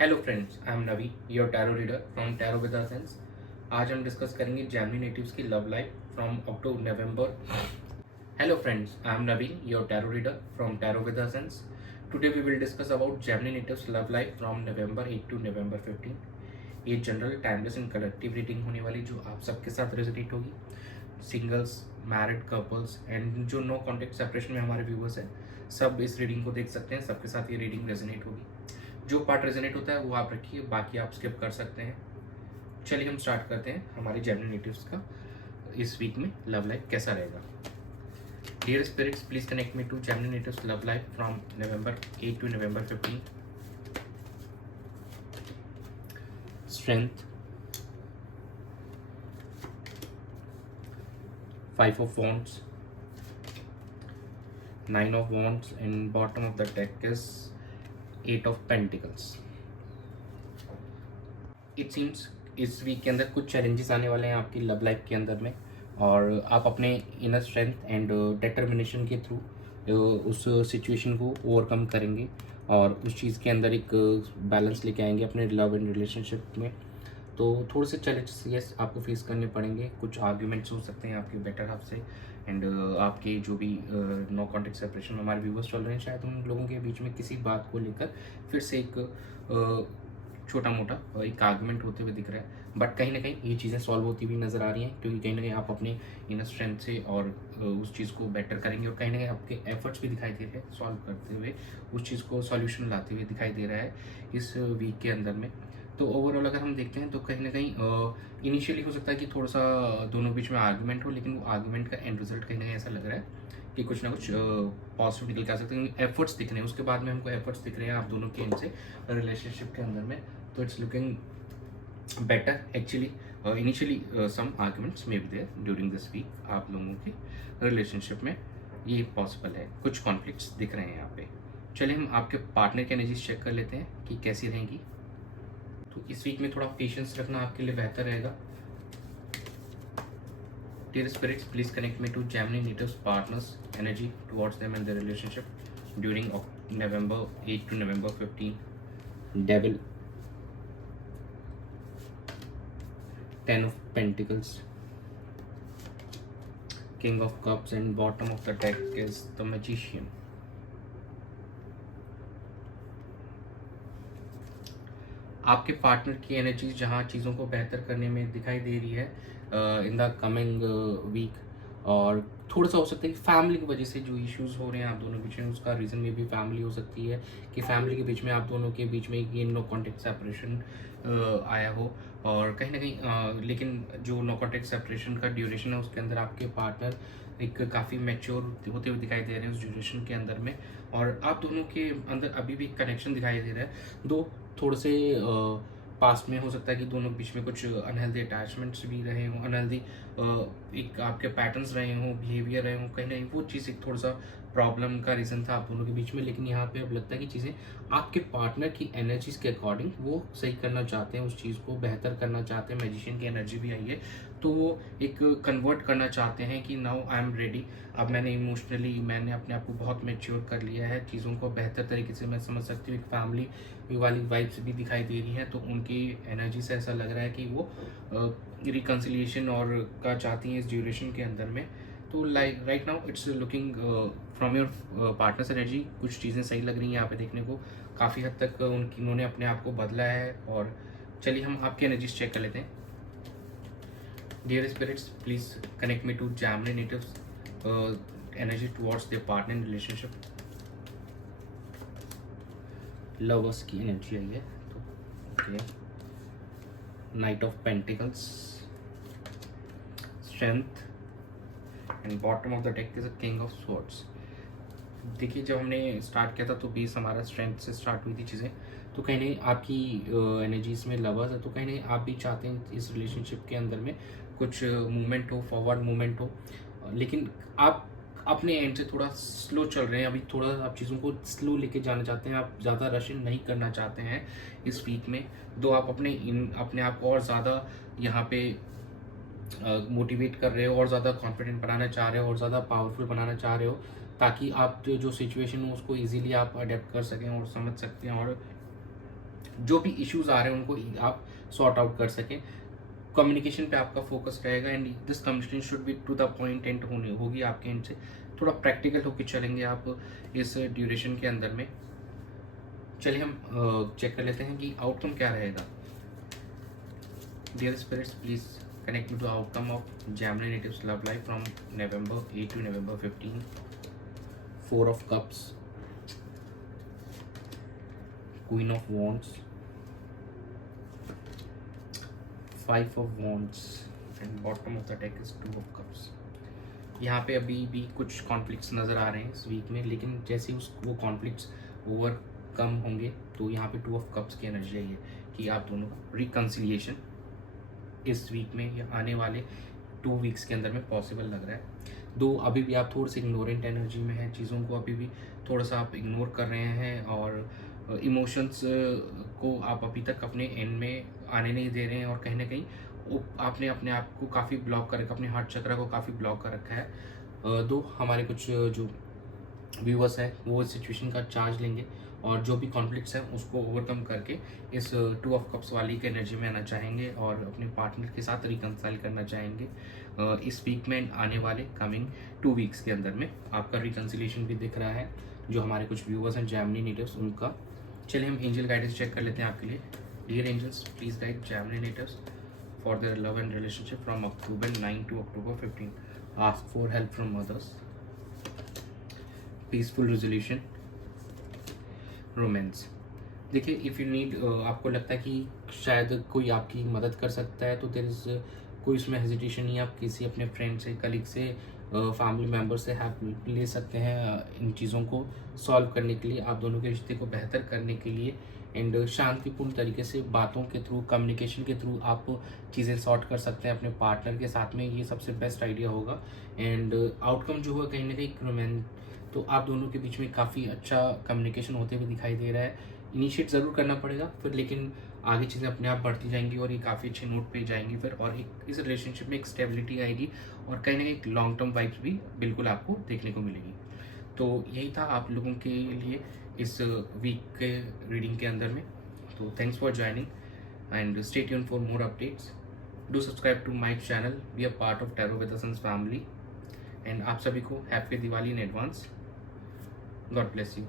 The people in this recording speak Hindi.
Hello friends, I am Navi, your tarot reader from tarot with sense. आज हम डिस्कस करेंगे जेमिनी नेटिव्स की love life from up to November. Hello friends, I am Navi, your tarot reader from tarot with sense. Today we will discuss about Gemini natives love life from November 8 to November 15। ये general timeless and collective reading होने वाली जो आप सबके साथ रेजोनेट होगी, सिंगल्स, मैरिड कपल्स एंड जो नो कॉन्टेक्ट सेपरेशन में हमारे व्यूवर्स हैं, सब इस रीडिंग को देख सकते हैं। सबके साथ ये रीडिंग रेजोनेट होगी। जो पार्ट रेजोनेट होता है वो आप रखिए, बाकी आप स्किप कर सकते हैं। चलिए हम स्टार्ट करते हैं हमारी जेमिनी नेटिव्स का इस वीक में लव लाइफ कैसा रहेगा। Dear spirits, please connect me to Gemini natives love life from November 8 to November 15। Strength, 5 of wands, 9 of wands, and bottom of the deck is 8 of pentacles. It seems इस वीक के अंदर कुछ चैलेंजेस आने वाले हैं आपकी लव लाइफ के अंदर में, और आप अपने इनर स्ट्रेंथ एंड डिटर्मिनेशन के थ्रू उस सिचुएशन को ओवरकम करेंगे और उस चीज़ के अंदर एक बैलेंस लेके आएंगे अपने लव एंड रिलेशनशिप में। तो थोड़े से चैलेंजेस यस आपको फेस करने पड़ेंगे। कुछ आर्ग्यूमेंट्स हो सकते हैं आपके बेटर हाफ से, एंड आपके जो भी नो कॉन्टेक्ट सेपरेशन में हमारे व्यूवर्स चल रहे हैं, शायद उन लोगों के बीच में किसी बात को लेकर फिर से एक छोटा मोटा एक आर्गुमेंट होते हुए दिख रहा है। बट कहीं ना कहीं ये चीज़ें सॉल्व होती हुई नज़र आ रही हैं, क्योंकि कहीं ना कहीं आप अपने इनर स्ट्रेंथ से और उस चीज़ को बेटर करेंगे, और कहीं ना कहीं आपके एफर्ट्स भी दिखाई दे रहे हैं सॉल्व करते हुए, उस चीज़ को सॉल्यूशन लाते हुए दिखाई दे रहा है इस वीक के अंदर में। तो ओवरऑल अगर हम देखते हैं तो कहीं ना कहीं इनिशियली हो सकता है कि थोड़ा सा दोनों बीच में आर्गुमेंट हो, लेकिन वो आर्गुमेंट का एंड रिजल्ट कहीं ना कहीं ऐसा लग रहा है कि कुछ ना कुछ पॉजिटिव निकल के आ सकते हैं। एफर्ट्स दिख रहे हैं, उसके बाद में हमको एफर्ट्स दिख रहे हैं आप दोनों के एंड से रिलेशनशिप के अंदर में। तो it's looking better actually. Initially some arguments may be there during this week आप लोगों की रिलेशनशिप में, ये पॉसिबल है। कुछ कॉन्फ्लिक्ट्स दिख रहे हैं यहाँ पे। चलिए हम आपके पार्टनर की एनर्जीज चेक कर लेते हैं कि कैसी रहेंगी। तो इस वीक में थोड़ा पेशेंस रखना आपके लिए बेहतर रहेगा। Dear spirits, please connect me to Gemini natives partners energy towards them and their relationship during November 8 to November 15. Devil, 10 of Pentacles, King of Cups, and bottom of the deck is the Magician. आपके पार्टनर की एनर्जीज जहाँ चीज़ों को बेहतर करने में दिखाई दे रही है इन द कमिंग वीक, और थोड़ा सा हो सकता है कि फैमिली की वजह से जो इश्यूज हो रहे हैं आप दोनों के बीच में, उसका रीज़न में भी फैमिली हो सकती है कि फैमिली के बीच में आप दोनों के बीच में ये नो कॉन्टेक्ट सेपरेशन आया हो, और कहीं ना कहीं लेकिन जो नो कॉन्टेक्ट सेपरेशन का ड्यूरेशन है उसके अंदर आपके पार्टनर एक काफ़ी मैच्योर होते हुए दिखाई दे रहे हैं उस ड्यूरेशन के अंदर में, और आप दोनों के अंदर अभी भी कनेक्शन दिखाई दे रहा है। दो थोड़े से पास्ट में हो सकता है कि दोनों के बीच में कुछ अनहेल्दी अटैचमेंट्स भी रहे हों, अनहेल्दी एक आपके पैटर्न्स रहे हों, बिहेवियर रहे हों, कहीं ना कहीं वो चीज़ एक थोड़ा सा प्रॉब्लम का रीज़न था आप दोनों के बीच में। लेकिन यहाँ पे अब लगता है कि चीज़ें आपके पार्टनर की एनर्जीज के अकॉर्डिंग वो सही करना चाहते हैं, उस चीज़ को बेहतर करना चाहते हैं। मैजिशियन की एनर्जी भी आई है, तो वो एक कन्वर्ट करना चाहते हैं कि नाउ आई एम रेडी। अब मैंने इमोशनली मैंने अपने आप को बहुत मैच्योर कर लिया है, चीज़ों को बेहतर तरीके से मैं समझ सकती हूँ। एक फैमिली वाली वाइब्स भी दिखाई दे रही हैं, तो उनकी एनर्जी से ऐसा लग रहा है कि वो रिकन्सिलिएशन और का चाहती हैं इस ड्यूरेशन के अंदर में। तो like right now it's looking from your partners energy कुछ चीज़ें सही लग रही हैं यहाँ पे देखने को। काफ़ी हद तक उन्होंने अपने आप को बदला है। और चलिए हम आपकी एनर्जीज चेक कर लेते हैं। Dear spirits, please connect me to Gemini natives energy towards their partner in relationship. Lovers की एनर्जी आई है, तो okay. Knight of pentacles, strength, and bottom of the deck is a king of swords. देखिए जब हमने स्टार्ट किया था तो बेस हमारा स्ट्रेंथ से स्टार्ट हुई थी चीज़ें, तो कहीं नहीं आपकी एनर्जीज में लवर्स है, तो कहीं नहीं आप भी चाहते हैं इस रिलेशनशिप के अंदर में कुछ मूवमेंट हो, फॉरवर्ड मूवमेंट हो, लेकिन आप अपने एंड से थोड़ा स्लो चल रहे हैं अभी। थोड़ा आप चीज़ों को स्लो लेके जाना चाहते हैं, आप ज़्यादा रश नहीं करना चाहते हैं इस वीक में। दो आप अपने आप को और ज़्यादा यहाँ पे मोटिवेट कर रहे हो, और ज़्यादा कॉन्फिडेंट बनाना चाह रहे हो, और ज़्यादा पावरफुल बनाना चाह रहे हो, ताकि आप जो सिचुएशन हो उसको इजीली आप अडेप्ट कर सकें और समझ सकते हैं और जो भी इश्यूज आ रहे हैं उनको आप सॉर्ट आउट कर सकें। कम्युनिकेशन पे आपका फोकस रहेगा and this communication should be to the point and होनी होगी आपके एंड से। थोड़ा प्रैक्टिकल होकर चलेंगे आप इस ड्यूरेशन के अंदर में। चलिए हम चेक कर लेते हैं कि आउटकम क्या रहेगा। Dear spirits, please connect me to the outcome of Gemini natives love life from November 8 to November 15. 4 of Cups, Queen of Wands, 5 of Wands and bottom of the deck is 2 of Cups. यहाँ पे अभी भी कुछ कॉन्फ्लिक्ट्स नज़र आ रहे हैं इस वीक में, लेकिन जैसे ही वो कॉन्फ्लिक्ट्स ओवरकम होंगे तो यहाँ पे 2 ऑफ कप्स की एनर्जी आई है कि आप दोनों का रिकन्सिलिएशन इस वीक में या आने वाले 2 वीक्स के अंदर में पॉसिबल लग रहा है। दो अभी भी आप थोड़े से इग्नोरेंट एनर्जी में हैं, चीज़ों को अभी भी थोड़ा सा आप इग्नोर कर रहे हैं और इमोशंस को आप अभी तक अपने एंड में आने नहीं दे रहे हैं और कहीं ना कहीं आपने अपने आप को काफ़ी ब्लॉक कर रखा, अपने हार्ट चक्र को काफ़ी ब्लॉक कर रखा है। दो हमारे कुछ जो व्यूवर्स हैं वो इस सिचुएशन का चार्ज लेंगे और जो भी कॉन्फ्लिक्ट्स हैं उसको ओवरकम करके इस 2 ऑफ कप्स वाली की एनर्जी में आना चाहेंगे और अपने पार्टनर के साथ रिकंसाइल करना चाहेंगे। इस वीक में आने वाले कमिंग 2 वीक्स के अंदर में आपका रिकंसिलिएशन भी दिख रहा है। जो हमारे कुछ व्यूवर्स हैं जेमिनी नेटिव्स उनका, चलिए हम एंजल गाइडेंस चेक कर लेते हैं आपके लिए। Dear angels, please guide Gemini natives for their love and relationship from October 9 to October 15. Ask for help from others, peaceful resolution, romance. देखिए, इफ़ यू नीड, आपको लगता है कि शायद कोई आपकी मदद कर सकता है तो देयर इज़ कोई इसमें हेजिटेशन नहीं। आप किसी अपने फ्रेंड से, कलीग से, फैमिली मेम्बर से हेल्प ले सकते हैं इन चीज़ों को सॉल्व करने के लिए, आप दोनों के रिश्ते को बेहतर करने के लिए। एंड शांतिपूर्ण तरीके से बातों के थ्रू, कम्युनिकेशन के थ्रू आप चीज़ें सॉर्ट कर सकते हैं अपने पार्टनर के साथ में, ये सबसे बेस्ट आइडिया होगा। एंड आउटकम जो होगा कहीं ना कहीं तो आप दोनों के बीच में काफ़ी अच्छा कम्युनिकेशन होते हुए दिखाई दे रहा है। इनिशिएट ज़रूर करना पड़ेगा फिर, लेकिन आगे चीज़ें अपने आप बढ़ती जाएंगी और ये काफ़ी अच्छे नोट पे जाएंगी फिर, और एक इस रिलेशनशिप में एक स्टेबिलिटी आएगी और कहीं ना कहीं एक लॉन्ग टर्म वाइब्स भी बिल्कुल आपको देखने को मिलेगी। तो यही था आप लोगों के लिए इस वीक के रीडिंग के अंदर में। तो thanks for joining and stay tuned for more updates. Do subscribe to my channel, be a part of tarot with the sun's family. And आप सभी को happy Diwali in advance. God bless you.